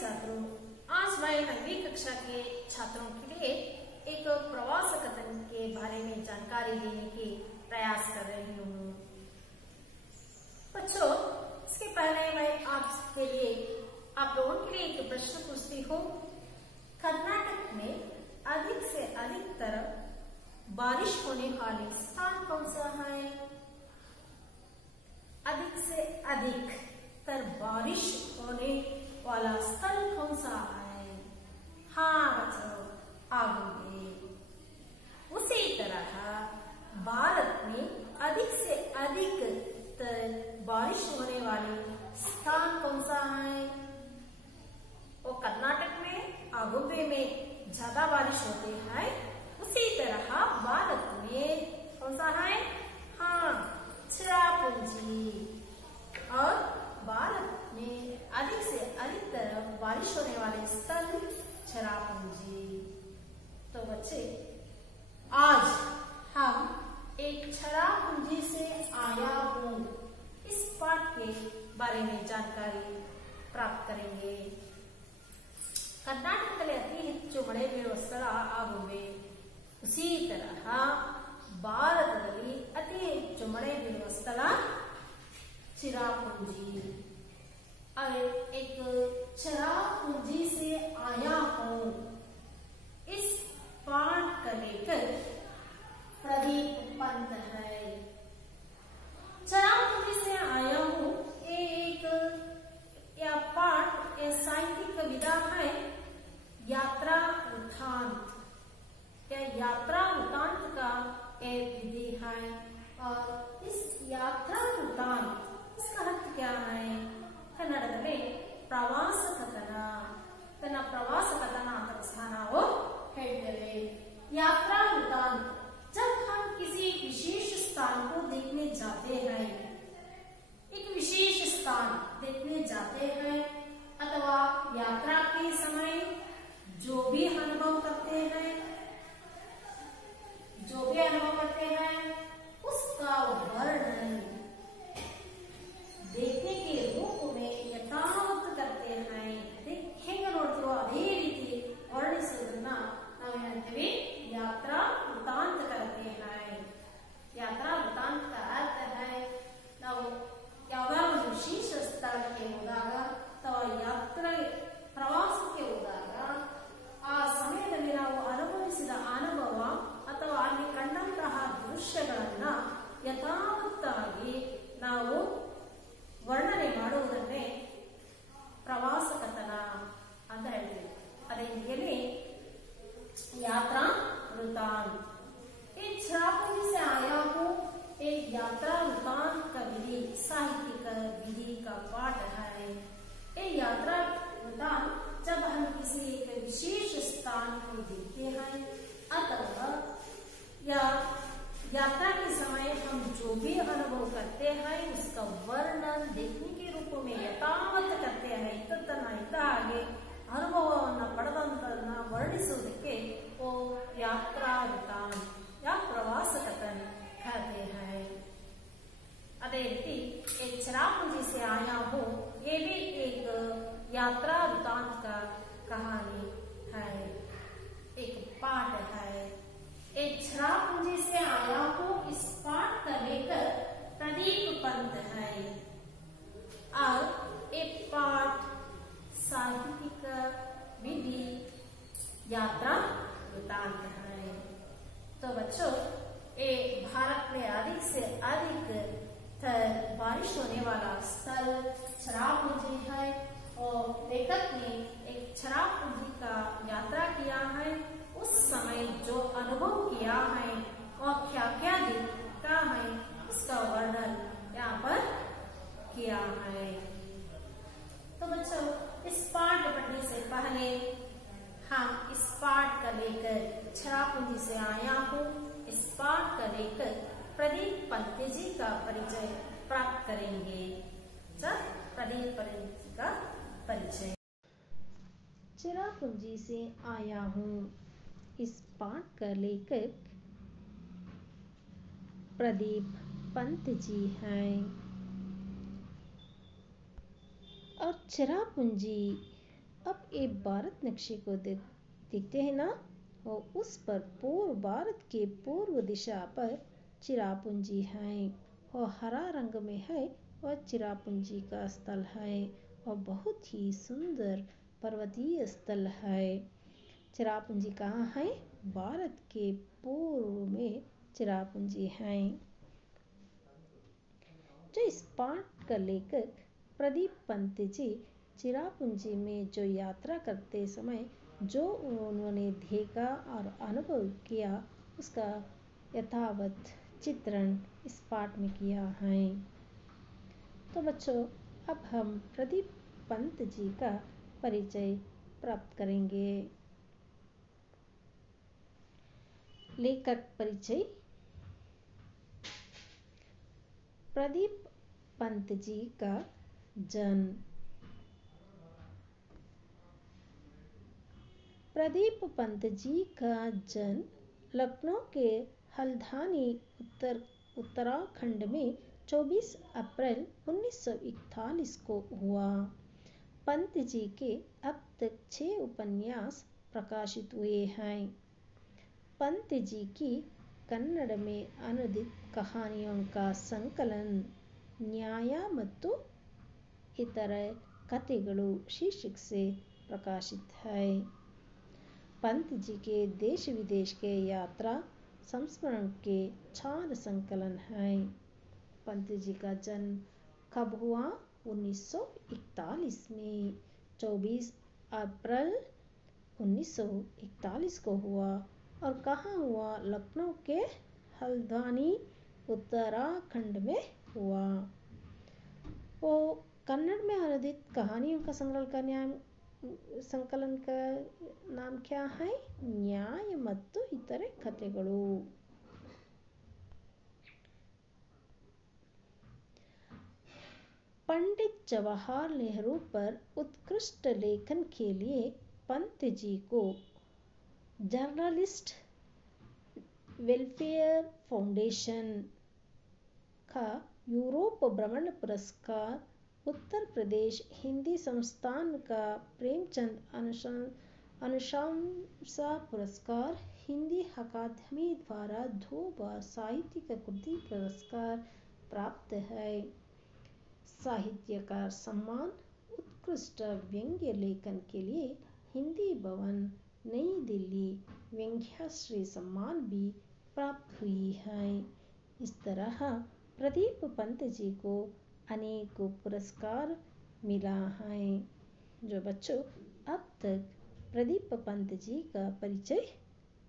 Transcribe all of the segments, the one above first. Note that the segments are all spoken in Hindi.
छात्रों, आज मैं 9वीं कक्षा के छात्रों के लिए एक प्रवास कथन के बारे में जानकारी देने के प्रयास कर रही हूँ। बच्चों, इसके पहले मैं आप लोगों के लिए एक प्रश्न पूछती हूँ। कर्नाटक में अधिक से अधिकतर बारिश होने वाले स्थान कौन सा है? अधिक से अधिकतर बारिश होने वाला स्थल कौन सा है? हाँ बच्चों, आगुवे। उसी तरह भारत में अधिक से अधिक बारिश होने वाले स्थान कौन सा है? वो कर्नाटक में आगुवे में ज्यादा बारिश होती है। उसी तरह भारत में कौन सा है? हाँ, चिरापुंजी। और भारत में अधिक से अधिकतर बारिश होने वाले स्थल चिरापुंजी। तो बच्चे, आज हम एक चिरापुंजी से आया हूँ इस पाठ के बारे में जानकारी प्राप्त करेंगे। ಕರ್ನಾಟಕದಲ್ಲಿ ಅತಿ ಹೆಚ್ಚು ಮಳೆ ಬೀಳುವ ಸ್ಥಳ ಆಗುವೆ. उसी तरह ಭಾರತದಲ್ಲಿ ಅತಿ ಹೆಚ್ಚು ಮಳೆ ಬೀಳುವ ಸ್ಥಳ चिरापुंजी। एक चिरापुंजी से आया हूँ इस पाठ का लेकर प्रदीप पंत है। चिरापुंजी से आया हूँ ये एक पाठ साहित्यिक विधा है, यात्रा वृत्तांत या यात्रा वृत्तांत का एक विधि है। और इस यात्रा वृत्तांत इसका अर्थ क्या है? ಕನ್ನಡದಲ್ಲಿ ಪ್ರವಾಸ ಕಥನ. ತನ್ನ ಪ್ರವಾಸ ಕಥನ ಅಂತ ಸಹ ನಾವು ಹೇಳ್ತೇವೆ. यात्रा वृत्तांत जब हम किसी विशेष स्थान को देखने जाते हैं, एक विशेष स्थान देखने जाते हैं अथवा यात्रा के समय जो भी अनुभव करते हैं उसका वर्णन देखने के रूप में यथावत करते हैं. ಹೆಂಗೆ ನೋಡ್ತೀವೋ ಅದೇ ರೀತಿ ವರ್ಣಿಸೋದನ್ನ ನಾವೇನಂತೀವಿ? यात्रा वृत्तांत करते हैं. यात्रा वृत्तांत का अर्थ है ನಾವು ಯಾವ್ದಾರ ಒಂದು ವಿಶೇಷ ಸ್ಥಳಕ್ಕೆ ಹೋದಾಗ ಅಥವಾ ಪ್ರವಾಸಕ್ಕೆ ಹೋದಾಗ ಆ ಸಮಯದಲ್ಲಿ ನಾವು ಅನುಭವಿಸಿದ ಅನುಭವ ಅಥವಾ ಅಲ್ಲಿ ಕಂಡಂತಹ ದೃಶ್ಯಗಳನ್ನ ಯಥಾವತ್ತಾಗಿ ನಾವು ವರ್ಣನೆ ಮಾಡುವುದನ್ನೇ ಪ್ರವಾಸ ಕಥನ ಅಂತ ಹೇಳ್ತೀವಿ. ಅದೇ ರೀತಿಯಲ್ಲಿ यात्रा वृत्तांत. एक चिरापुंजी से आया हूँ एक यात्रा वृत्तांत का विधि साहित्यिक विधि का पाठ है. ये यात्रा वृत्तांत जब हम किसी एक विशेष स्थान को देखते हैं अथवा या यात्रा के समय हम जो भी अनुभव करते हैं उसका वर्णन देखने के रूप में यथावತ್ करते हैं. ಇದ್ದ ಹಾಗೆ ಅನುಭವವನ್ನು ಪಡೆದಂತನ್ನ ವರ್ಣಿಸುವುದಕ್ಕೆ वो यात्रा वृत्तांत या प्रवास कथन कहते हैं. अದೇ ರೀತಿ एक चिरापुंजी से आया हूँ ये भी एक यात्रा वृत्तांत का कहानी है, एक पाठ है. एक चिरापुंजी से आया हूँ इस पाठ का लेकर प्रदीप पंत है. और एक पाठ साहित्यिक विधि यात्रा वृत्तांत है. तो बच्चों, ये भारत में अधिक से अधिक बारिश होने वाला स्थल चिरापुंजी है. और लेखक ने एक चिरापुंजी का यात्रा किया है. उस समय जो अनुभव किया है और क्या क्या देखा है उसका वर्णन यहाँ पर किया है. तो बच्चों, इस पाठ पढ़ने से पहले हम इस पाठ का लेकर चिरापुंजी से आया हूँ इस पाठ का लेकर प्रदीप पंत जी का परिचय प्राप्त करेंगे. प्रदीप पंत जी का परिचय. चिरापुंजी से आया हूँ इस पाठ का लेखक प्रदीप पंत जी हैं. और चिरापुंजी अब एक भारत नक्शे को देखते हैं ना, और उस पर पूर्व भारत के पूर्व दिशा पर चिरापुंजी है और हरा रंग में है और चिरापुंजी का स्थल है और बहुत ही सुंदर पर्वतीय स्थल है। चिरापुंजी कहाँ है? भारत के पूर्व में चिरापुंजी है। जो इस पाठ का लेखक प्रदीप पंत जी चिरापुंजी में जो यात्रा करते समय जो उन्होंने देखा और अनुभव किया उसका यथावत चित्रण इस पाठ में किया है। तो बच्चों, अब हम प्रदीप पंत जी का परिचय प्राप्त करेंगे। लेखक परिचय। प्रदीप पंत जी का जन्म। प्रदीप पंत जी का जन्म लखनऊ के हल्द्वानी उत्तराखंड में 24 अप्रैल 1941 को हुआ। पंत जी के अब तक 6 उपन्यास प्रकाशित हुए हैं। पंत जी की कन्नड़ में अनुदित कहानियों का संकलन न्याय ಮತ್ತು इतरे कथೆಗಳು शीर्षक से प्रकाशित है। पंत जी के देश विदेश के यात्रा संस्मरण के 4 संकलन हैं। पंत जी का जन्म कब हुआ? 1941 में 24 अप्रैल 1941 को हुआ। और कहाँ हुआ? लखनऊ के हल्द्वानी उत्तराखंड में हुआ। वो कन्नड़ में अनुदित कहानियों का संकलन का नाम क्या है? न्याय ಮತ್ತು इतरे कथೆಗಳು। पंडित जवाहर नेहरू पर उत्कृष्ट लेखन के लिए पंत जी को जर्नलिस्ट वेलफेयर फाउंडेशन का यूरोप भ्रमण पुरस्कार, उत्तर प्रदेश हिंदी संस्थान का प्रेमचंद अनुशंसा पुरस्कार, हिंदी अकादमी द्वारा 2 बार साहित्यिक कृति पुरस्कार प्राप्त है। साहित्यकार सम्मान, उत्कृष्ट व्यंग्य लेखन के लिए हिंदी भवन नई दिल्ली व्यंग्यश्री सम्मान भी प्राप्त हुई है। इस तरह प्रदीप पंत जी को अनेकों पुरस्कार मिला है। जो बच्चों अब तक प्रदीप पंत जी का परिचय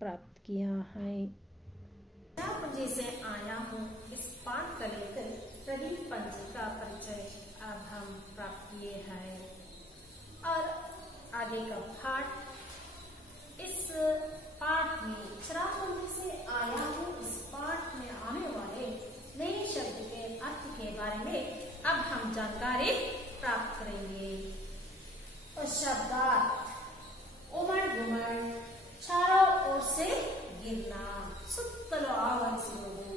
प्राप्त किया है। चिरापुंजी से आया हूँ इस पाठ का लेकर प्रदीप पंत जी का परिचय अब हम प्राप्त किए हैं। और आगे का पाठ, इस पाठ में चिरापुंजी से आया हूँ इस पाठ में आने वाले नए शब्द के अर्थ के बारे में अब हम जानकारी प्राप्त करेंगे। और शब्दार्थ: उमड़ घुमड़, चारों ओर से गिरना, सुತ್ತಲೂ ಆವರಿಸುವುದು,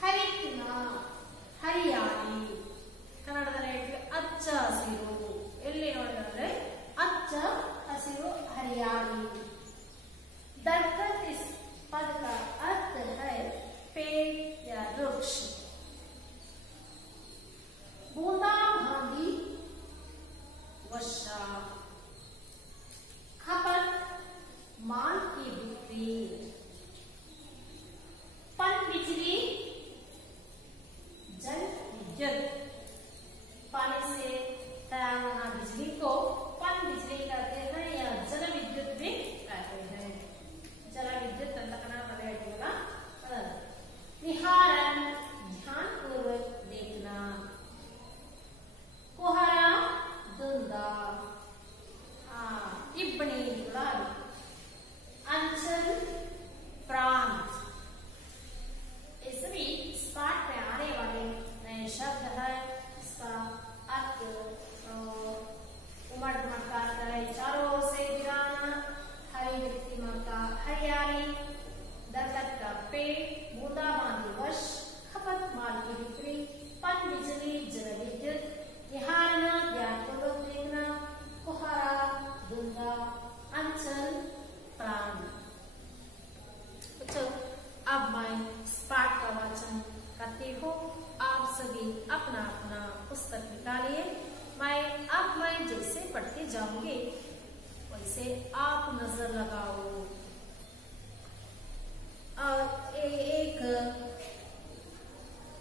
ಹರಿತಿನ, ಹರಿಯಾಳಿ, ಕನ್ನಡದಲ್ಲಿ ಅಚ್ಚ ಹಸಿರು, ಎಲ್ಲಿ ನೋಡಿದ್ರೆ ಅಚ್ಚ ಹಸಿರು हरियाली। दरख्त इस पद का अर्थ है पेड़ या वृक्ष। बूंदा बांदी, वर्षा। खपत, माल की बिक्री। पन बिजली, जल विद्युत। पानी से तैयार होना बिजली को पन बिजली कहते हैं या जल विद्युत भी कहते हैं। जल विद्युत ಅಂತ ಕನ್ನಡದಲ್ಲಿ ಹೇಳ್ತೀವಲ್ಲ। विहारन, ध्यान पूर्वक देखना। कुहरा, धुंधा, इब्बनी, गुलाबी। अंचल, प्रांत। ये सभी इस पाठ में आने वाले नए शब्द है। इसका अर्थ अब मैं जैसे पढ़ते जाऊंगी वैसे आप नजर लगाओ। और एक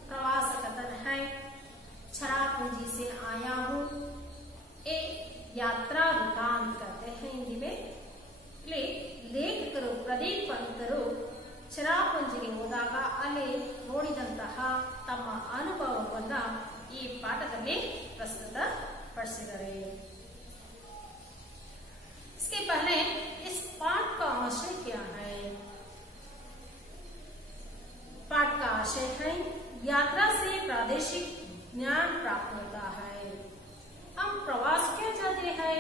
प्रवास कथन है, चरापूंजी से आया हूं, एक यात्रा वृतांत करते हैं हिंदी में। ಲೇಖಕರು ಪ್ರದೀಪ್ ಪಂತರು ಚಿರಾಪುಂಜಿಗೆ ಹೋದಾಗ ಅಲ್ಲಿ ನೋಡಿದಂತಹ ತಮ್ಮ ಅನುಭವವನ್ನ ಈ ಪಾಠದಲ್ಲಿ ಪ್ರಸ್ತುತಪಡಿಸಿದ್ದಾರೆ। इसके पहले इस पाठ का आशय क्या है? पाठ का आशय है यात्रा से प्रादेशिक ज्ञान प्राप्त होता है। हम प्रवास क्यों जाते हैं?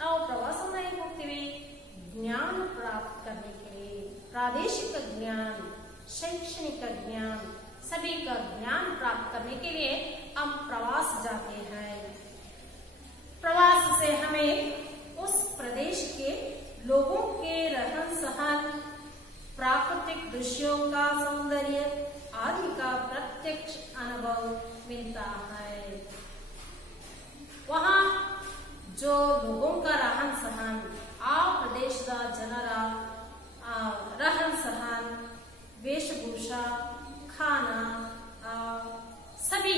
ನಾವು ಪ್ರವಾಸ ಮಾಡಕ್ಕೆ ಹೋಗ್ತೀವಿ ज्ञान प्राप्त करने के लिए। प्रादेशिक ज्ञान, शैक्षणिक ज्ञान, सभी का ज्ञान प्राप्त करने के लिए हम प्रवास जाते हैं। प्रवास से हमें उस प्रदेश के लोगों के रहन सहन, प्राकृतिक दृश्यों का सौंदर्य आदि का प्रत्यक्ष अनुभव मिलता है। वहाँ जो लोगों का रहन सहन, आ प्रदेशದ ಜನರ रहन सहन, वेशभूषा, खाना, सभी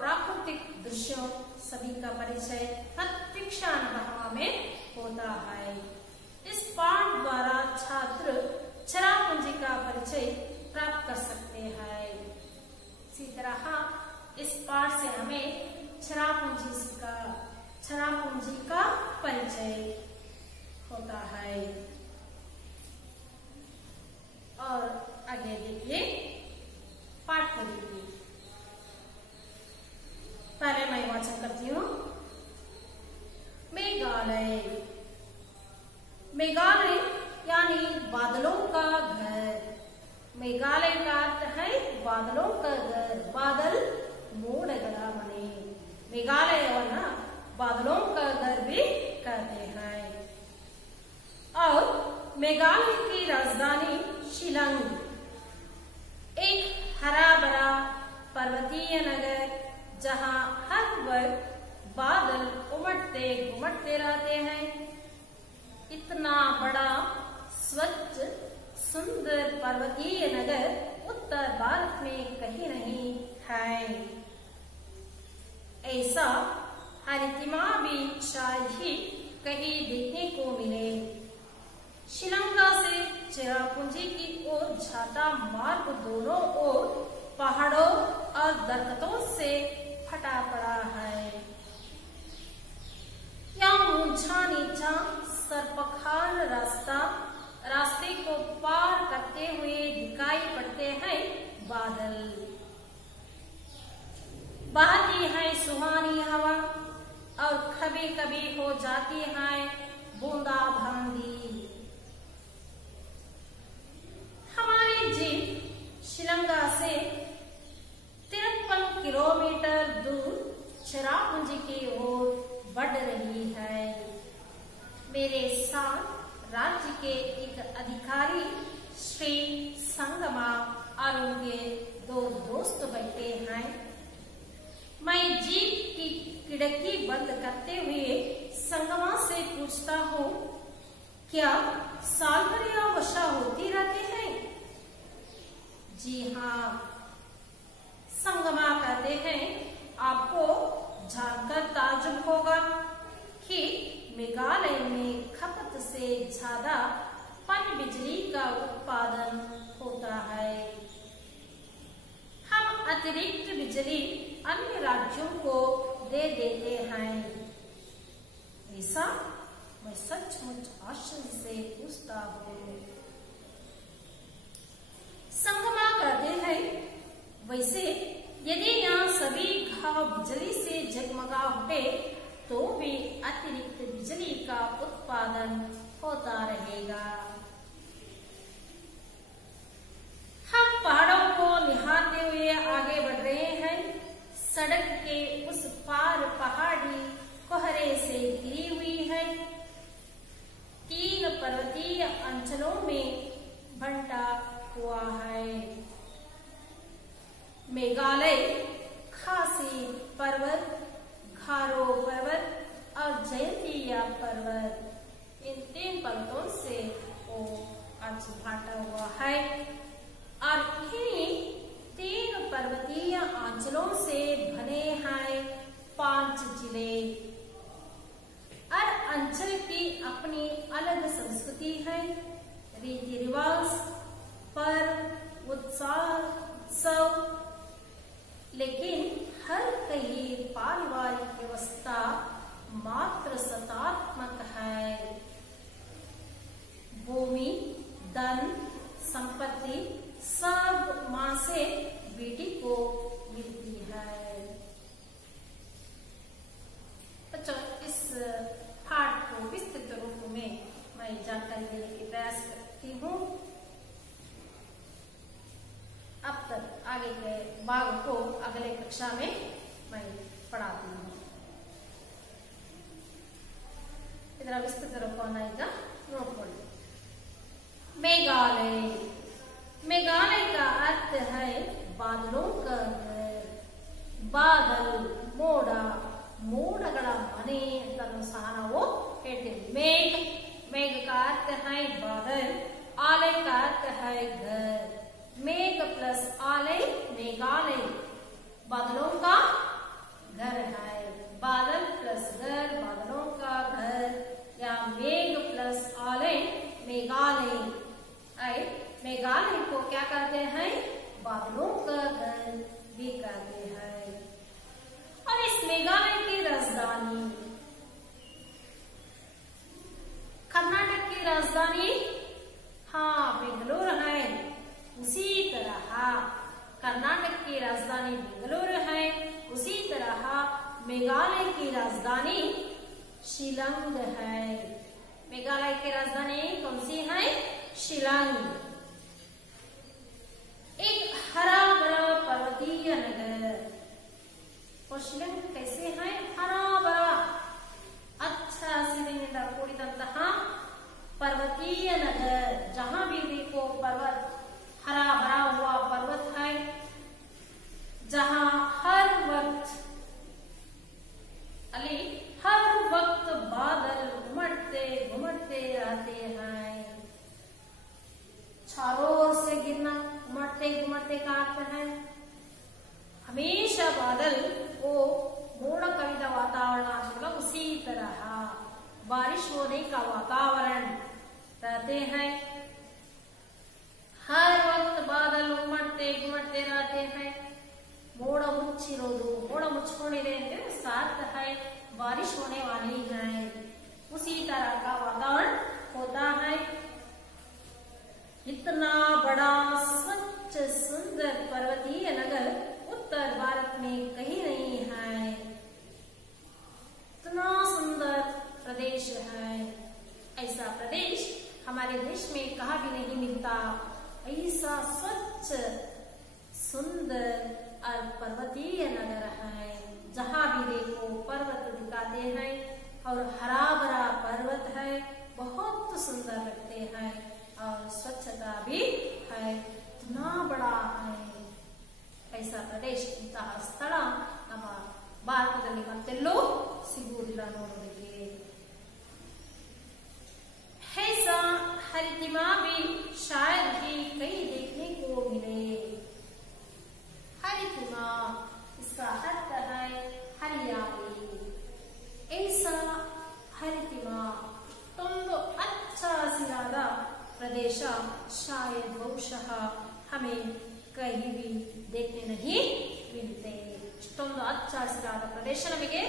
प्राकृतिक दृश्यों सभी का परिचय प्रत्यक्ष अनुभव में होता है। इस पाठ द्वारा छात्र चिरापुंजी का परिचय प्राप्त कर सकते हैं। इसी तरह इस पाठ से हमें चिरापुंजी का परिचय होता है। और आगे देखिए, पाठ को देखिए। पहले मैं वाचन करती हूँ। मेघालय, मेघालय यानी बादलों का घर। मेघालय का अर्थ है बादलों का घर, बादल ಮೋಡಗಳ ಮನೆ। मेघालय बादलों का घर भी कहते हैं। और मेघालय की राजधानी शिलांग एक हरा भरा पर्वतीय नगर, जहां हर वक्त बादल उमड़ते घुमड़ते रहते हैं। इतना बड़ा स्वच्छ सुंदर पर्वतीय नगर उत्तर भारत में कहीं नहीं है। ऐसा हरितिमा भी शायद ही कहीं देखने को मिले। श्रीलंका से चिरापुंजी की ओर जाता मार्ग दोनों ओर पहाड़ों और दरख्तों से फटा पड़ा है। यहाँ ऊंचा नीचा सर्पखान रास्ते को पार करते हुए दिखाई पड़ते हैं बादल। बहती है सुहानी हवा और कभी कभी हो जाती है बूंदाबांदी। हमारी जीप श्रीलंका से 53 किलोमीटर दूर चिरापुंजी की ओर बढ़ रही है। मेरे साथ राज्य के एक अधिकारी श्री संगमा और उनके 2 दोस्त बैठे हैं। मैं जीप की खिड़की बंद करते हुए संगमा से पूछता हूँ, क्या साल भर यहाँ वर्षा होती रहती है? जी हाँ, संगमा कहते हैं। आपको जानकर ताज्जुब होगा कि मेघालय में खपत से ज्यादा पन बिजली का उत्पादन होता है। हम अतिरिक्त बिजली अन्य राज्यों को दे देते हैं। ऐसा मैं सचमुच आश्चर्य से पूछता हूँ। संगमा कहते हैं, वैसे यदि यहाँ सभी घाव बिजली से जगमगा उठे तो भी अतिरिक्त बिजली का उत्पादन होता रहेगा। हम पहाड़ों को निहारते हुए आगे बढ़ रहे हैं। सड़क के उस पार पहाड़ी कोहरे से घिरी हुई है। 3 पर्वतीय अंचलों में बंटा हुआ है। मेघालय खासी पर्वत, खारो पर्वत और जयंतिया पर्वत, इन 3 पर्वतों से वो आज बांटा हुआ है। और इन्हीं 3 पर्वतीय अंचलों से बने हैं 5 जिले। हर अंचल की अपनी अलग संस्कृति है, रीति रिवाज, पर्व, उत्सव, लेकिन हर कई पारिवारिक व्यवस्था मात्र सत्तात्मक है। भूमि, धन, संपत्ति सब मां से बेटी को मिलती है। अच्छा, इस पाठ को विस्तृत रूप में मैं जानकारी देने की प्रयास करती हूँ। अब तक आगे के भाग को अगले कक्षा में मैं पढ़ाती हूँ। इधर विस्तृत रूप आएगा, नोट पढ़िए। मेघालय, मेघालय का अर्थ है बादलों का घर। बादल, मोड़ा, ಮೋಡಗಳ ಮನೆ ಅಂತ ಸಹ ನಾವು ಹೇಳ್ತೇವೆ। मेघ, मेघ का अर्थ है बादल, आलय का अर्थ है घर। मेघ प्लस आलय मेघालय, बादलों का घर है। बादल प्लस घर, बादलों का घर, या मेघ प्लस आलय मेघालय। मेघालय को क्या कहते हैं? बादलों का घर भी कहते हैं। और इस मेघालय की राजधानी, कर्नाटक की राजधानी हाँ बेंगलुरु है। उसी तरह कर्नाटक की राजधानी बेंगलुरु है, उसी तरह मेघालय की राजधानी शिलांग है। मेघालय की राजधानी कौन सी है? शिलांग। एक हरा भरा पर्वतीय नगर। और ಶಿಲಾಂಗ್ कैसे है? हरा भरा हच्च हसिरिನಿಂದ ಕೂಡಿದಂತಹ पर्वतीय नगर। जहां भी देखो पर्वत, हरा भरा हुआ पर्वत है, जहां हर वक्त बादल उमड़ते घुमड़ते रहते हैं। चारों ओर से गिरना, उमड़ते घुमड़ते का अर्थ है हमेशा बादल वो मोड़ कविता वातावरण, मतलब उसी तरह बारिश होने का वातावरण रहते हैं। हर वक्त बादल उमड़ते घुमड़ते रहते हैं। मोड़ मुच्छिरोदु, मोड़ मुच्छोड़िरे ಅಂದ್ರೆ साथ है बारिश होने वाली है, उसी तरह का वातावरण होता है। इतना बड़ा स्वच्छ सुंदर पर्वतीय नगर उत्तर भारत में कहीं नहीं है। इतना सुंदर प्रदेश है, ऐसा प्रदेश हमारे देश में कहाँ भी नहीं मिलता। ऐसा स्वच्छ सुंदर और पर्वतीय नगर है। जहाँ भी देखो पर्वत दिखाते हैं और हरा भरा पर्वत है, बहुत सुंदर लगते हैं और स्वच्छता भी है। इतना बड़ा है ऐसा ಪ್ರದೇಶ, ಇಂತಹ ಸ್ಥಳ ನಮ್ಮ ಭಾರತದಲ್ಲಿ ಮತ್ತೆಲ್ಲೂ ಸಿಗುವುದಿಲ್ಲ ನೋಡೋದಕ್ಕೆ। ऐसा हरितिमा भी शायद ही कहीं देखने को मिले। हरितिमा इसका अर्थ है हरियाली। ऐसा हरितिमा ಒಂದು ಹಚ್ಚ ಹಸಿರಾದ ಪ್ರದೇಶ शायद ಬಹುಶಃ हमें कहीं भी देखने नहीं मिलते। ಇಷ್ಟೊಂದು ಹಚ್ಚ ಹಸಿರಾದ ಪ್ರದೇಶ ನಮಗೆ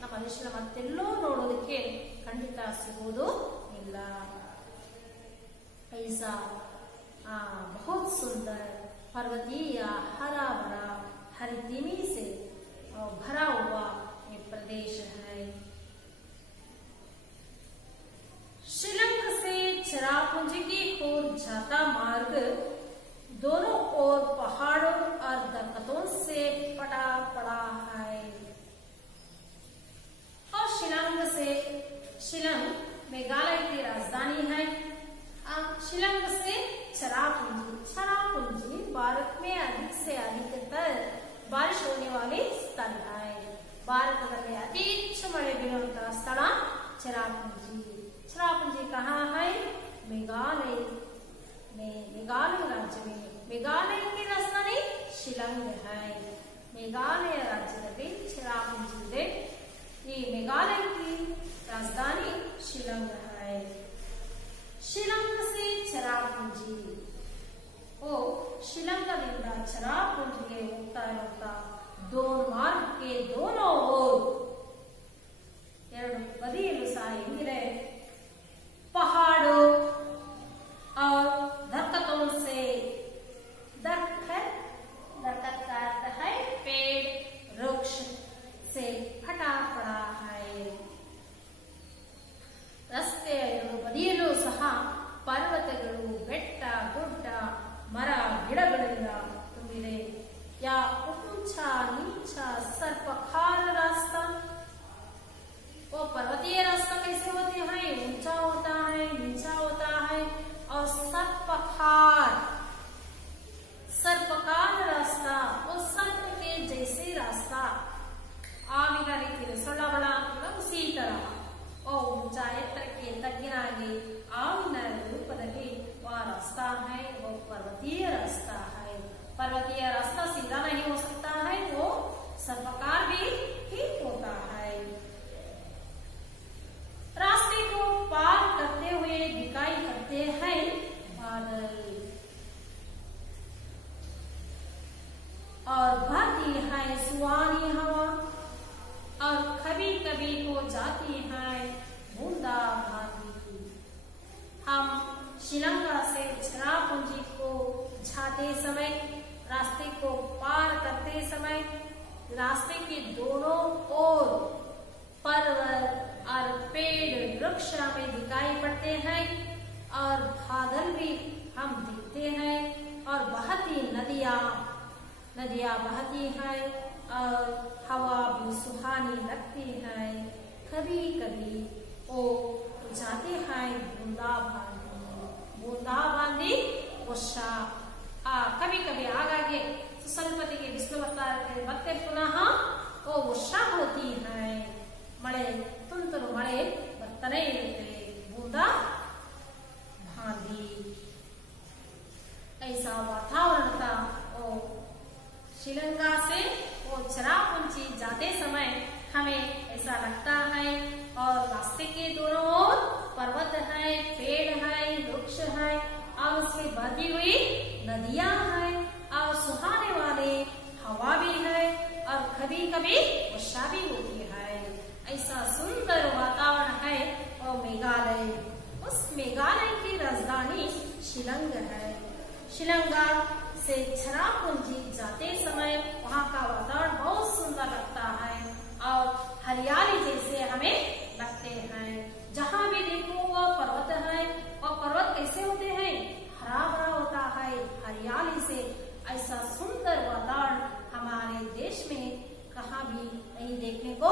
ನಮ್ಮ ದೇಶದ ಮತ್ತೆಲ್ಲೋ ನೋಡೋದಕ್ಕೆ ಖಂಡಿತ ಸಿಗುವುದು ಇಲ್ಲ। ऐसा बहुत सुंदर पर्वतीय हरा भरा हरितिमी से भरा हुआ ये प्रदेश है। शिलांग से चिरापुंजी की ओर जाता मार्ग दोनों ओर पहाड़ों और दरख्तों से पटा पड़ा है। और शिलांग मेघालय की राजधानी है। शिलांग से चिरापुंजी भारत में अधिक से अधिकतर बारिश होने वाले स्थल है। ಭಾರತದಲ್ಲಿ ಅತಿ ಹೆಚ್ಚು ಮಳೆ ಬೀಳುವಂತಹ ಸ್ಥಳ ಚೆರಾಪುಂಜಿ. ಚೆರಾಪುಂಜಿ कहाँ है? मेघालय में, मेघालय राज्य में. मेघालय की राजधानी ಶಿಲಾಂಗ್ है. मेघालय राज्यದಲ್ಲಿ ಚೆರಾಪುಂಜಿ ಇದೆ. ಈ मेघालय की राजधानी ಶಿಲಾಂಗ್ है. ಶಿಲಾಂಗ್ से ಚೆರಾಪುಂಜಿ. ओ ಶಿಲಾಂಗದಿಂದ ಚೆರಾಪುಂಜಿಗೆ ಹೋಗ್ತಾ ಇರುತ್ತಾ दोनों मार्ग के दोनों ओर ಎರಡು ಬದಿಯಲ್ಲೂ ಸಹ ಹೆಂಗಿದೆ? पहाड़ों और दरख्तों से, दरख्त का अर्थ है पेड़, वृक्ष से फटा पड़ा है. ರಸ್ತೆಯ ಎರಡು ಬದಿಯಲ್ಲೂ ಸಹ ಪರ್ವತಗಳು, ಬೆಟ್ಟ, ಗುಡ್ಡ, ಮರ, ಗಿಡಗಳಿಂದ ತುಂಬಿದೆ. या ऊंचा नीचा सर्पखार रास्ता. वो पर्वतीय रास्ता कैसे होते हैं? ऊंचा होता है, नीचा होता है, और सर्पखार, सर्पकार रास्ता, वो सर्प के जैसे रास्ता. ಆವಿನ ರೀತಿಯಲ್ಲಿ ಸೊಳ್ಳಬಳ ಉಸಿ ತರ ऊंचा ಎತ್ತರಕ್ಕೆ ತಗ್ಗಿನಾಗಿ ಆವಿನ ರೂಪದಲ್ಲಿ वह रास्ता है, वो पर्वतीय रास्ता है. पर्वतीय रास्ता सीधा नहीं हो सकता है, वो सर्पकार भी ही होता है. रास्ते को पार करते हुए दिखाई पड़ते हैं बादल और बहती है सुहानी हवा, और कभी कभी हो जाती है बूंदा बांदी. हम श्रीलंका से ಚೆರಾಪುಂಜಿ को जाते समय, रास्ते को पार करते समय, रास्ते के दोनों ओर पर्वत और पेड़, वृक्ष हमें दिखाई पड़ते हैं, और बादल भी हम दिखते हैं, और बहती नदियां बहती हैं, और हवा भी सुहानी लगती है. कभी कभी वो जाते हैं बूंदा बांदी वर्षा. कभी कभी आगे ಸ್ವಲ್ಪತಿಗೆ ಬಿಸಿಲು ಬರ್ತಾ ಇರುತ್ತೆ, ಮತ್ತೆ ಪುನಃ ವರ್ಷಾ ಹೋತಿ है, ಮಳೆ, ತುಂತುರು ಮಳೆ ಬರ್ತಾನೆ ಇರುತ್ತೆ. ಬೂಂದಾ ಬಾಂದಿ. ऐसा वातावरण था. श्रीलंका से वो ಚೆರಾಪುಂಜಿ जाते समय हमें ऐसा लगता है, और रास्ते के दोनों ओर पर्वत है, पेड़ है, वृक्ष है, और उसकी बहती हुई नदियां है, और सुहाने वाले हवा भी है, और कभी कभी वर्षा भी होती है. ऐसा सुंदर वातावरण है और मेघालय. उस मेघालय की राजधानी शिलांग है. शिलांगा से ಚೆರಾಪುಂಜಿ जाते समय वहाँ का वातावरण बहुत सुंदर लगता है, और हरियाली जैसे हमें लगते हैं. जहाँ भी देखो वो पर्वत है, और पर्वत कैसे होते हैं? हरा भरा होता है हरियाली से. ऐसा सुंदर वातावरण हमारे देश में कहाँ भी नहीं देखने को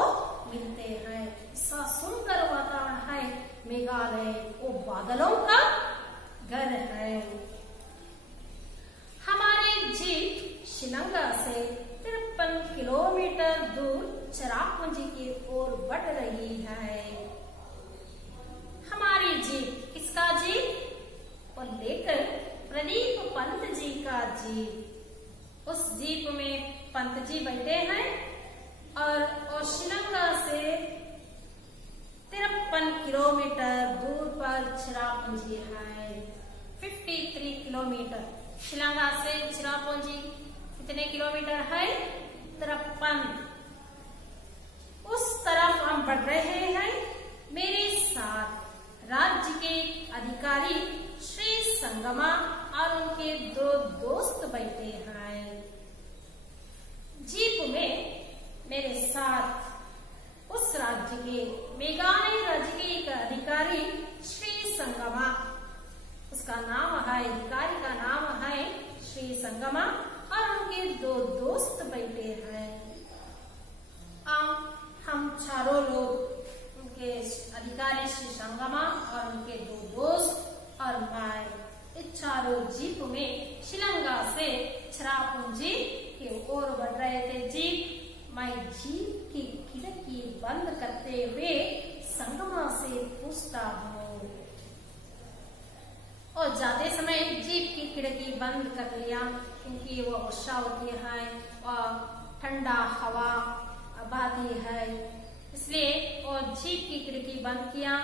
मिलते हैं. ऐसा सुंदर वातावरण है मेघालय. वो बादलों का घर है. हमारे जीप शिलांग से 53 किलोमीटर दूर ಚೆರಾಪುಂಜಿ की ओर बढ़ रही है. हमारी जीप, किसका जीप? और लेकर प्रदीप पंत जी का जीप. उस जीप में पंत जी बैठे हैं, और शिलांग से 53 किलोमीटर दूर पर ಚೆರಾಪುಂಜಿ है. 53 किलोमीटर. शिलांग से ಚೆರಾಪುಂಜಿ कितने किलोमीटर है? 53. उस तरफ हम बढ़ रहे हैं. मेरे साथ राज्य के अधिकारी श्री संगमा और उनके 2 दोस्त बैठे हैं. जीप में मेरे साथ उस राज्य के, मेघालय राज्य के एक अधिकारी श्री संगमा, उसका नाम है, अधिकारी का नाम है श्री संगमा, और उनके 2 दोस्त बैठे हैं. हम चारों लोग, उनके अधिकारी श्री संगमा और उनके 2 दोस्त और मैं, इस चारों जीप में शिलांग से ಚೆರಾಪುಂಜಿ की ओर बढ़ रहे थे. जीप मैं जीप की खिड़की बंद करते हुए संगमा से पूछता हूँ। और जाते समय जीप की खिड़की बंद कर लिया क्योंकि वो वर्षा होती है और ठंडा हवा बहती है, इसलिए वो जीप की खिड़की बंद किया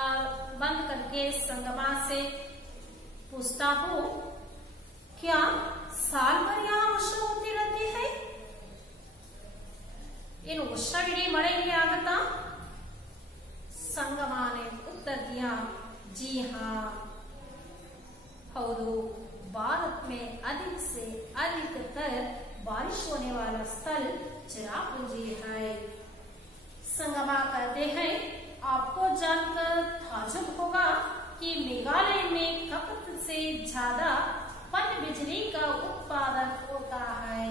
और बंद करके संगमा से पूछता हूँ, क्या साल भर यहाँ वर्षा होती रहती है? इन ವರ್ಷವಿಡೀ ಮಳೆ ಇಲ್ಲಿ ಆಗುತ್ತಾ? संगमा ने उत्तर दिया, जी हाँ, हौदू, भारत में अधिक से अधिकतर बारिश होने वाला स्थल चिरापुंजी है। संगमा कहते हैं, आपको जानकर ताज्जुब होगा कि मेघालय में खपत से ज्यादा पन बिजली का उत्पादन होता है।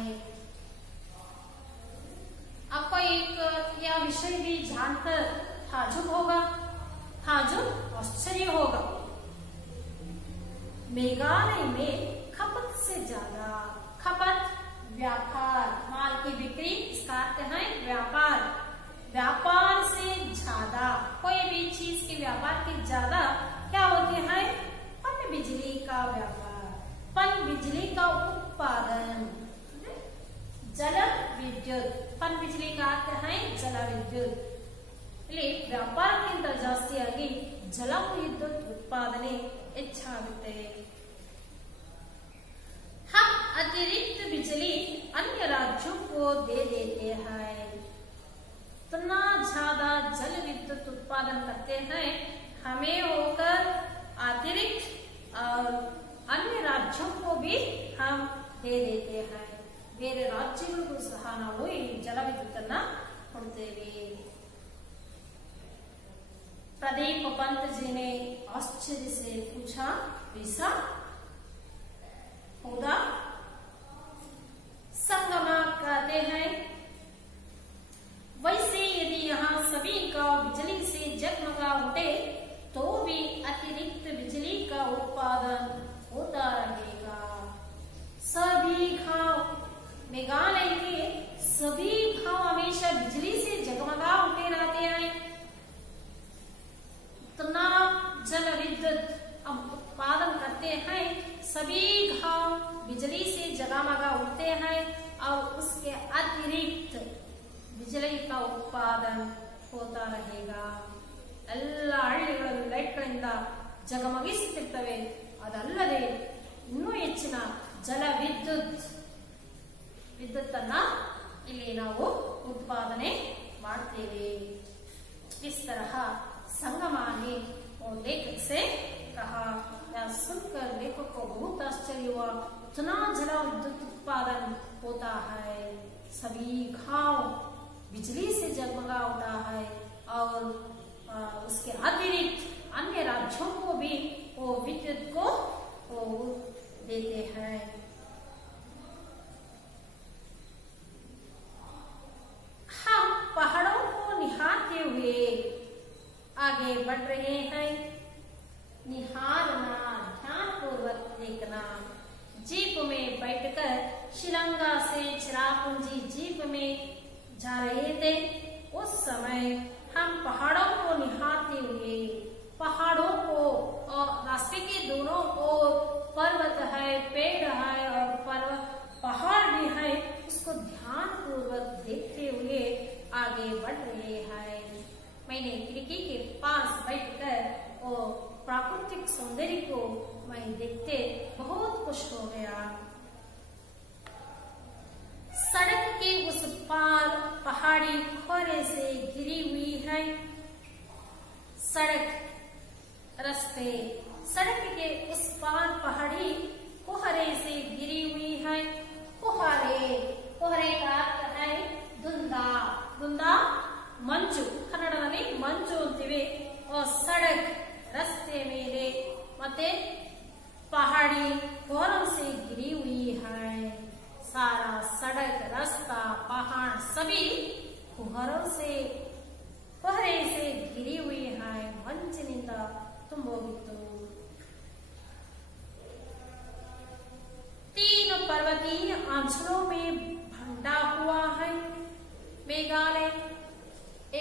आपको एक यह विषय भी जानकर ताज्जुब होगा, ताज्जुब आश्चर्य होगा। मेघालय में खपत से ज्यादा, खपत व्यापार, माल की बिक्री, इसका अर्थ है व्यापार, व्यापार से ज्यादा, कोई भी चीज के व्यापार के ज्यादा क्या होते हैं? पन बिजली का व्यापार, पन बिजली का उत्पादन, जल विद्युत, पन बिजली का अर्थ है जल विद्युत, ಇಲ್ಲಿ ವ್ಯಾಪಾರಕ್ಕಿಂತ ಜಾಸ್ತಿಯಾಗಿ ಜಲ ವಿದ್ಯುತ್ ಉತ್ಪಾದನೆ ಹೆಚ್ಚಾಗುತ್ತೆ। हम अतिरिक्त बिजली अन्य राज्यों को दे देते हैं। इतना ज्यादा जल विद्युत उत्पादन करते हैं, हमें होकर अतिरिक्त और अन्य राज्यों को भी हम दे देते हैं। ಬೇರೆ ರಾಜ್ಯಗಳಿಗೂ ಸಹ ನಾವು ಈ ಜಲ ವಿದ್ಯುತ್ತನ್ನ ಕೊಡ್ತೇವೆ। प्रदीप पंत जी ने आश्चर्य से पूछा, ऐसा होगा? संगमा कहते हैं, वैसे यदि यहाँ सभी गांव बिजली से जगमगा उठे तो भी अतिरिक्त बिजली का उत्पादन होता रहेगा। सभी गांव, मेघालय के सभी गांव हमेशा बिजली से जगमगा उठे रहते हैं। इतना जल विद्युत हम उत्पादन करते हैं, सभी गांव बिजली से जगमगा उठते हैं और उसके अतिरिक्त बिजली का उत्पादन होता रहेगा। ಎಲ್ಲ ಹಳ್ಳಿಗಳಲ್ಲಿ ಲೈಟ್ಗಳಿಂದ ಜಗಮಗಿಸುತ್ತಿರ್ತವೆ, ಅದಲ್ಲದೆ ಇನ್ನೂ ಹೆಚ್ಚಿನ ಜಲ ವಿದ್ಯುತ್ತನ್ನ ಇಲ್ಲಿ ನಾವು ಉತ್ಪಾದನೆ ಮಾಡ್ತೇವೆ। इस तरह संगमा ने और लेखक से कहा। यह सुनकर लेखक को बहुत आश्चर्य हुआ, इतना जल विद्युत उत्पादन होता है, सभी गांव बिजली से जगमगा उठा है और उसके अतिरिक्त अन्य राज्यों को भी वो विद्युत को देते हैं। हम पहाड़ों को निहारते हुए आगे बढ़ रहे हैं। निहारना, ध्यान पूर्वक देखना। जीप में बैठकर शिलंगा से चिरापुंजी जीप में जा रहे थे। उस समय हम पहाड़ों को निहारते हुए, पहाड़ों को और रास्ते के दोनों ओर पर्वत है, पेड़ है और पहाड़ भी है, उसको ध्यान पूर्वक देखते हुए आगे बढ़ रहे हैं। मैंने खिड़की के पास बैठकर वो प्राकृतिक सौंदर्य को मैं देखते बहुत खुश हो गया। सड़क के उस पार पहाड़ी कोहरे से घिरी हुई है। रास्ते सड़क के उस पार पहाड़ी कोहरे से घिरी हुई है। कोहरे का अर्थ है धुंदा, धुंदा ಮಂಜು, ಕನ್ನಡದಲ್ಲಿ ಮಂಜು ಅಂತೀವಿ। ಸಡಕ್ ರಸ್ತೆ ಮೇಲೆ ಮತ್ತೆ पहाड़ी कोहरों से घिरी हुई है। सारा सड़क, रास्ता, पहाड़ सभी कोहरे से घिरी हुई है, ಮಂಜಿನಿಂದ ತುಂಬೋಗಿತ್ತು। 3 पर्वतीय अंचलों में बंटा हुआ है।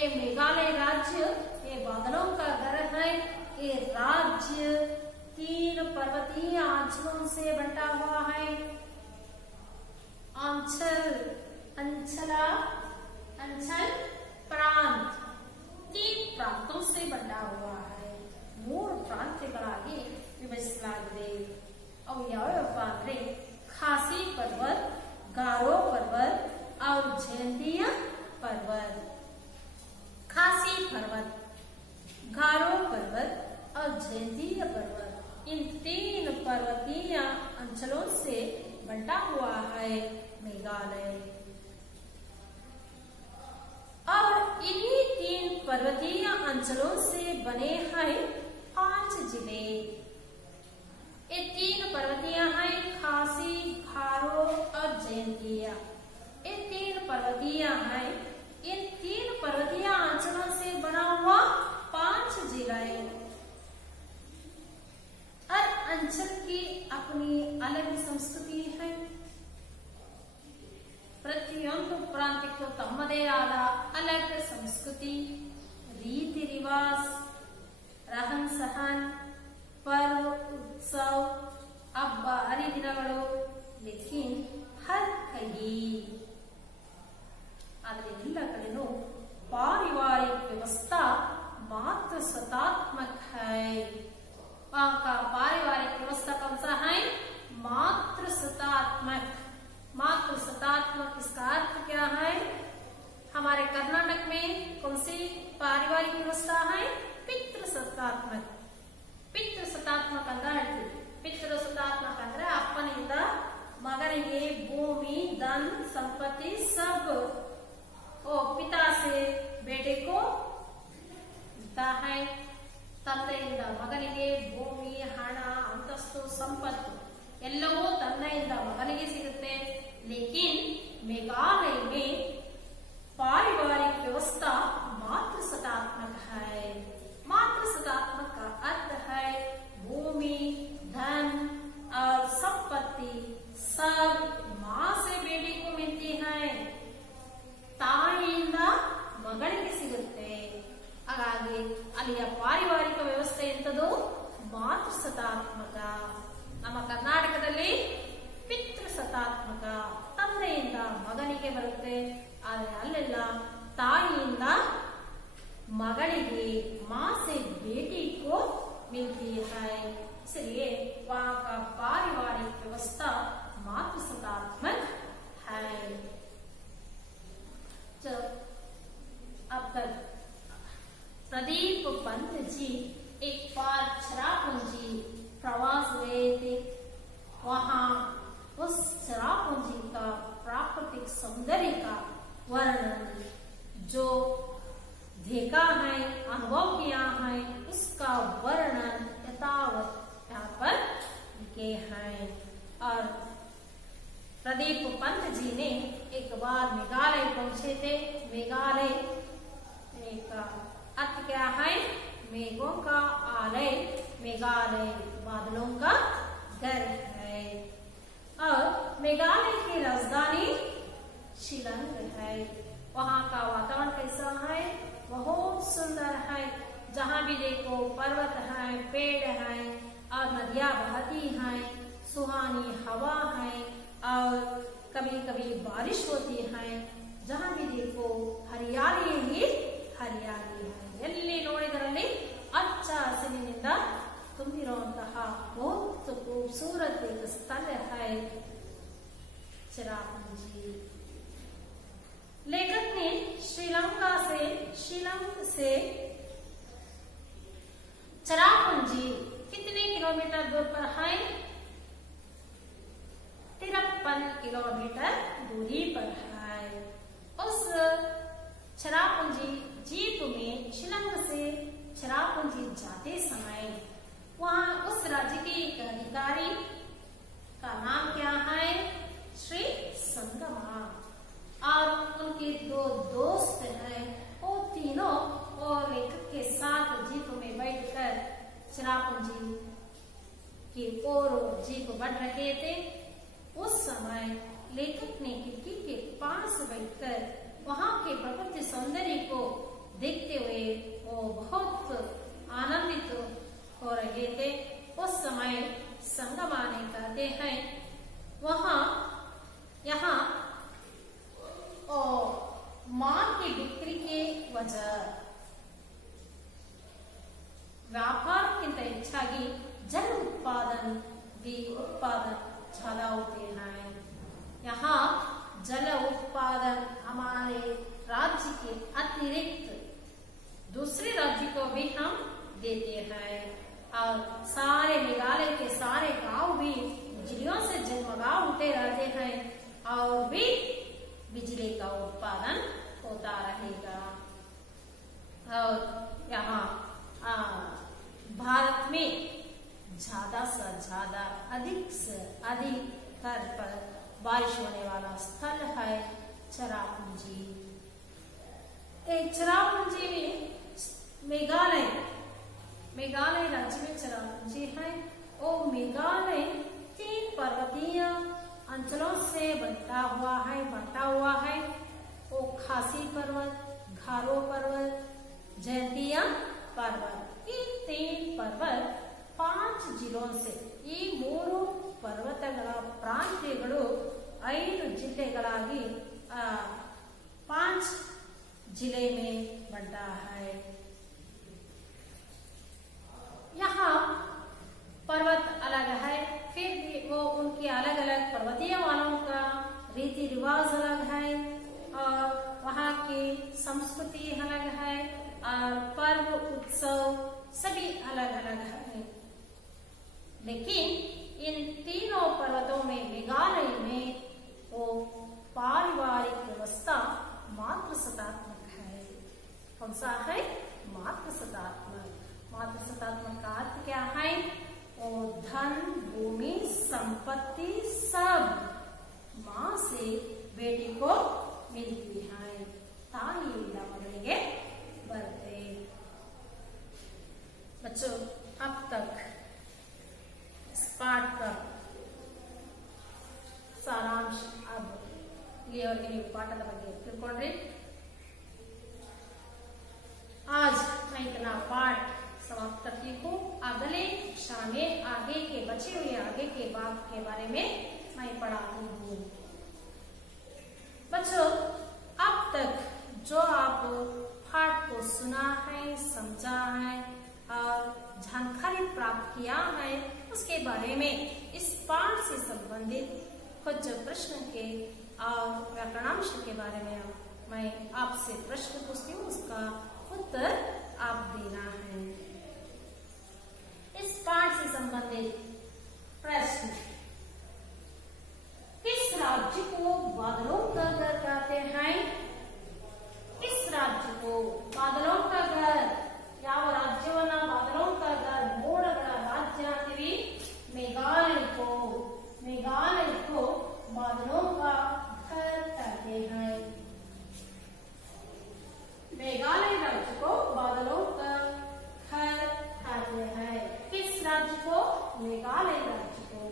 ये मेघालय राज्य ये बादलों का घर है। ये राज्य 3 पर्वतीय अंचलों से बंटा हुआ है। अंचल प्रांत 3 ಪ್ರಾಂತों से बंटा हुआ है। 3 ಪ್ರಾಂತ್ಯಗಳಾಗಿ ವಿಭಜಿಸಲಾಗಿದೆ। ಅವು ಯಾವ್ಯಾವಪ್ಪ ಅಂದ್ರೆ खासी पर्वत, गारो पर्वत और जयंतीय पर्वत। खासी पर्वत, गारो पर्वत और जयंतीय पर्वत, इन 3 पर्वतीय अंचलों से बंटा हुआ है मेघालय। और इन्हीं 3 पर्वतीय अंचलों से बने हैं 5 जिले। ये 3 पर्वतीय हैं, खासी, गारो और जयंतीय। ये 3 पर्वतीय हैं। इन 3 पर्वतीय अंचलों से बना हुआ 5 जिले। हर अंचल की अपनी अलग संस्कृति है। ಪ್ರತಿಯೊಂದು ಪ್ರಾಂತ್ಯಕ್ಕೂ ತಮ್ಮದೇ ಆದ अलग संस्कृति, रीति रिवाज, रहन सहन, पर्व, उत्सव, हब्ब हरिदिनಗಳು, लेकिन हर कहीं आदरे ಎಲ್ಲ ಕಡೆನೂ पारिवारिक व्यवस्था मात्र सत्तात्मक है। वहाँ का पारिवारिक व्यवस्था कौन सा है? मात्र सत्तात्मक। मात्र सत्तात्मक इसका अर्थ क्या है? हमारे कर्नाटक में कौन सी पारिवारिक व्यवस्था है? पितृसत्तात्मक। पितृसत्तात्मक ಅಂತ ಹೇಳ್ತೀವಿ। पितृसत्तात्मक ಅಂದ್ರೆ ಅಪ್ಪನಿಂದ ಮಗನಿಗೆ ಭೂಮಿ, धन, संपत्ति सब पिता से बेटे को मिलता है। ತಂದೆಯಿಂದ ಮಗನಿಗೆ ಭೂಮಿ, ಹಣ, ಅಂತಸ್ತು, ಸಂಪತ್ತು ಎಲ್ಲವೂ ತಂದೆಯಿಂದ ಮಗನಿಗೆ ಸಿಗುತ್ತೆ। लेकिन मेघालय में पारिवारिक व्यवस्था मात्र सत्तात्मक है। मात्र सत्तात्मक का अर्थ है भूमि, धन और संपत्ति सब माँ से बेटे को मिलती है, ತಾಯಿಯಿಂದ ಮಗಳಿಗೆ ಸಿಗುತ್ತೆ। ಹಾಗಾಗಿ ಅಲ್ಲಿಯ ಪಾರಿವಾರಿಕ ವ್ಯವಸ್ಥೆ ಎಂತದು? ಮಾತೃ ಸತ್ತಾತ್ಮಕ। ನಮ್ಮ ಕರ್ನಾಟಕದಲ್ಲಿ ಪಿತೃಸತ್ತಾತ್ಮಕ, ತಂದೆಯಿಂದ ಮಗನಿಗೆ ಬರುತ್ತೆ। ಆದರೆ ಅಲ್ಲೆಲ್ಲ ತಾಯಿಯಿಂದ मगनिगे माँ से बेटी को मिलती है। इसलिए वहाँ का पारिवारिक व्यवस्था मातृ सत्तात्मक है। तो अब तक प्रदीप पंत जी एक बार चिरापुंजी प्रवास गए थे। वहाँ उस चिरापुंजी का प्राकृतिक सौंदर्य का वर्णन जो देखा है, अनुभव किया है, उसका वर्णन यथावत यहाँ पर लिखे हैं। और प्रदीप पंत जी ने एक बार मेघालय पहुंचे थे। मेघालय का अर्थ क्या है? मेघों का आलय, मेघालय बादलों का घर है। और मेघालय की राजधानी शिलांग है। वहाँ का वातावरण कैसा है? बहुत सुंदर है। जहाँ भी देखो पर्वत है, पेड़ है और नदियाँ बहती हैं, सुहानी हवा है और कभी कभी बारिश होती है। जहाँ भी देखो हरियाली ही हरियाली है। ಎಲ್ಲಿ ನೋಡಿದರಲ್ಲಿ ಹಚ್ಚ ಹಸಿರಿನಿಂದ ತುಂಬಿರುವಂತಹ बहुत खूबसूरत एक स्थल है चिरापुंजी। लेखक ने शिलांग से चिरापुंजी कितने किलोमीटर दूर पर है? 53 किलोमीटर दूरी पर है। उस चिरापुंजी जीप में शिलांग से चिरापुंजी जाते समय वहाँ उस राज्य के एक अधिकारी का नाम क्या है? श्री संगमा। और उनके 2 दोस्त हैं। वो तीनों और लेखक के साथ जीप में बैठकर चिरापुंजी की ओर जीप बढ़ रहे थे। उस समय लेखक ने खिड़की के पास बैठकर वहां के प्रकृति सौंदर्य को ವ್ಯಾಪಾರಕ್ಕಿಂತ ಹೆಚ್ಚಾಗಿ जल उत्पादन ज्यादा होते हैं। यहाँ जल उत्पादन हमारे राज्य के अतिरिक्त दूसरे राज्य को भी हम देते हैं और सारे मेघालय के सारे गांव भी बिजलियों से जगमगा उठे रहते हैं और भी बिजली का उत्पादन होता रहेगा। और यहाँ भारत में ज्यादा से ज्यादा अधिक से अधिक स्तर पर बारिश होने वाला स्थल है चेरापूंजी। चेरापूंजी में मेघालय राज्य में चेरापूंजी है। वो मेघालय 3 पर्वतीय अंचलों से बंटा हुआ है। वो खासी पर्वत, घारो पर्वत, जैंतिया पर्वत, ये 3 पर्वत 5 ಜಿಲ್ಲೆಗಳ से ಈ 3 ಪರ್ವತಗಳ ಪ್ರಾಂತ್ಯಗಳು 5 ಜಿಲ್ಲೆಗಳಾಗಿ 5 जिले में बंटा है। यहाँ पर्वत अलग है, फिर भी वो उनके अलग अलग पर्वतीय वालों का रीति रिवाज अलग है और वहाँ की संस्कृति अलग है और पर्व उत्सव सभी अलग अलग है। लेकिन इन तीनों पर्वतों में मेघालय में वो पारिवारिक व्यवस्था मातृसत्तात्मक है। कौन सा है? मातृसत्तात्मक। मातृसत्तात्मक का अर्थ क्या है? वो धन, भूमि, संपत्ति सब माँ से बेटी को मिलती है। ताईಯಿಂದ ಮಗಳಿಗೆ बरते। बच्चों, अब तक पाठ का सारांश अब इಲ್ಲಿಯವರೆಗೆ ನೀವು ಪಾಠದ ಬಗ್ಗೆ ತಿಳ್ಕೊಂಡ್ರಿ। आज मैं इतना पाठ समाप्त करती हूँ। अगले कक्षा में आगे के बचे हुए आगे के भाग के बारे में मैं पढ़ाती हूँ। बच्चों, अब तक जो आप पाठ को सुना है, समझा है और जानकारी प्राप्त किया है, उसके बारे में इस पाठ से संबंधित कुछ प्रश्न के और व्याकरणांश के बारे में मैं आपसे प्रश्न पूछती हूँ, उसका उत्तर आप देना है। इस पाठ से संबंधित प्रश्न: किस राज्य को बादलों का घर कहते हैं? किस राज्य को बादलों का घर, ಯಾವ ರಾಜ್ಯವನ್ನ बादलों का घर, ಮೋಡಗಳ राज्य ಅಂತೀವಿ? मेघालय को बादलों का घर कहते हैं। मेघालय राज्य को बादलों का घर कहते हैं। किस राज्य को? मेघालय राज्य को।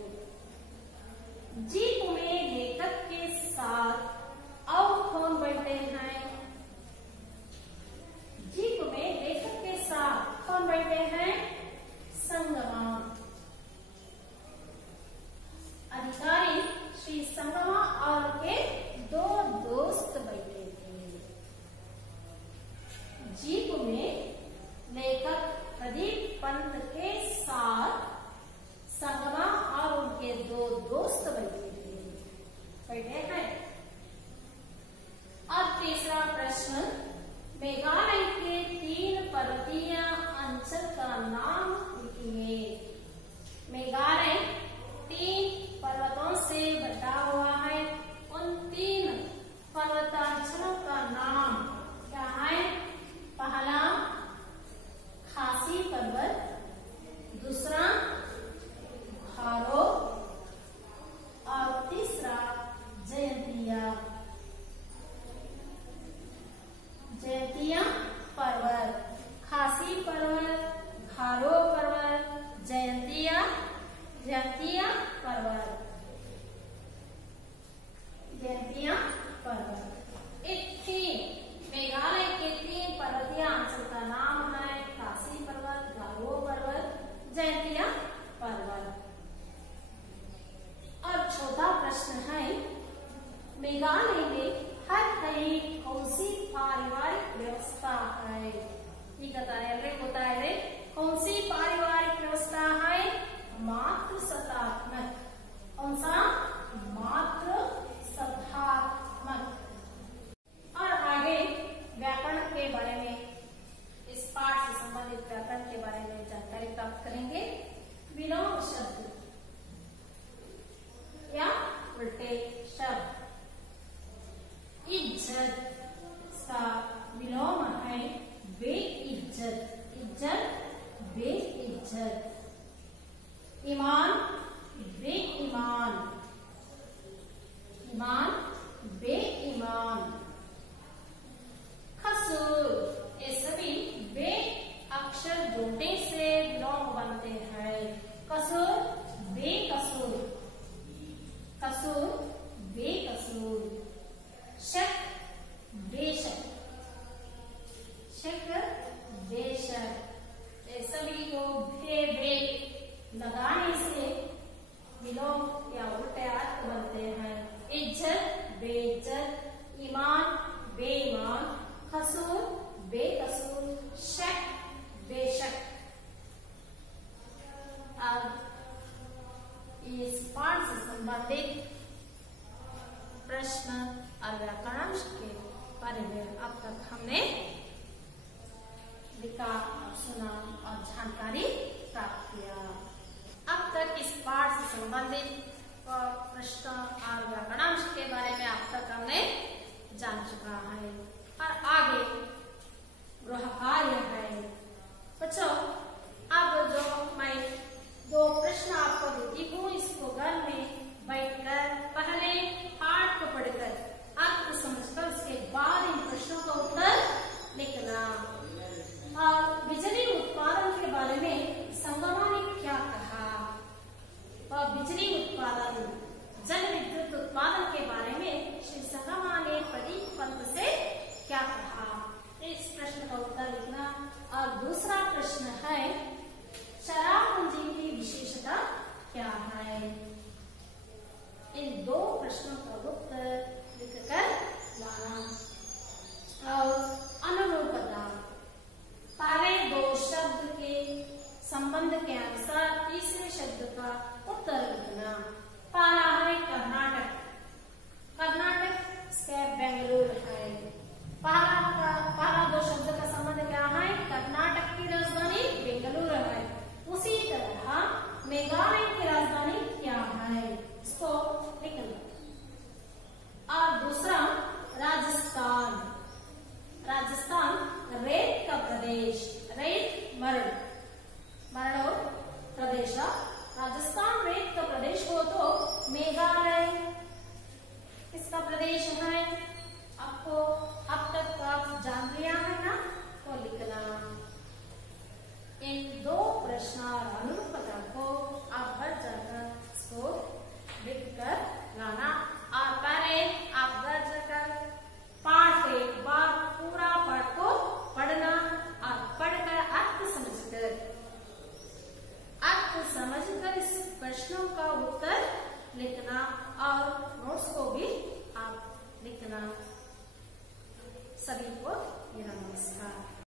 जीप में लेखक के साथ और कौन बैठे हैं? जीप में लेखक के साथ कौन बैठे हैं? संगमा। अधिकारी श्री संगमा और के 2 दोस्त बैठे थे। जीप में लेखक प्रदीप पंत के साथ संगमा और उनके 2 दोस्त बैठे हैं। अब तीसरा प्रश्न: मेघालय के 3 पर्वतीय अंचल का नाम लिखिए। मेघालय 3 पर्वतों से बटा हुआ है। उन 3 पर्वतांचलों का नाम क्या है? पहला इज्जत। ईमान बेईमान, ईमान बेईमान। कसूर, ये सभी बे अक्षर जोड़ने से विलोम बनते हैं। कसूर बेकसूर, कसूर बेकसूर। शक बेशक, शक बेशक। ये सभी को बे लगाने से विलोम या उल्टे अर्थ बनते हैं। इज्जत बेइज्जत, ईमान बेईमान, कसूर बेकसूर, शक बेशक। अब इस पाठ से संबंधित प्रश्न और व्याकरण के बारे में अब तक हमने लिखा, सुना और जानकारी प्राप्त किया। अब तक इस पाठ से संबंधित प्रश्न और व्याकरण के बारे में अब तक हमने जान चुका है और आगे गृह कार्य है। बच्चों, अब जो मैं 2 प्रश्न आपको देती हूँ, इसको घर में बैठकर पहले पाठ को पढ़कर अर्थ समझकर उसके बाद इन प्रश्नों का उत्तर लिखना। और बिजली उत्पादन के बारे में संगमा ने क्या कहा, और बिजली उत्पादन जल विद्युत उत्पादन के बारे में श्री संगमा ने प्रदीप पंत से क्या कहा, इस प्रश्न का उत्तर लिखना। और दूसरा प्रश्न है शराबपूंजी की विशेषता क्या है। इन 2 प्रश्नों का उत्तर लिखकर लाना। और अनुरूपता, पहले 2 शब्द के संबंध के अनुसार तीसरे शब्द का उत्तर लिखना। पहला है कर्नाटक, कर्नाटक से बेंगलुरु है। पहला 2 शब्द का संबंध क्या है, कर्नाटक की राजधानी बेंगलुरु है। उसी तरह मेघालय की राजधानी क्या है, इसको लिखना। और दूसरा राजस्थान, राजस्थान रेत का प्रदेश, रेत मरण प्रदेश। राजस्थान रेत का प्रदेश हो तो मेघालय इसका प्रदेश है। आपको अब तक आप जान लिया है ना, तो लिखना। इन 2 प्रश्न और अनुरूपता को आप घर जाकर इसको लिखकर लाना। और पहले आप घर जाकर पाठ एक बार पूरा पाठ को पढ़ना और पढ़कर अर्थ समझकर इस प्रश्नों का उत्तर लिखना और नोट्स को भी आप लिखना। सभी को मेरा नमस्कार।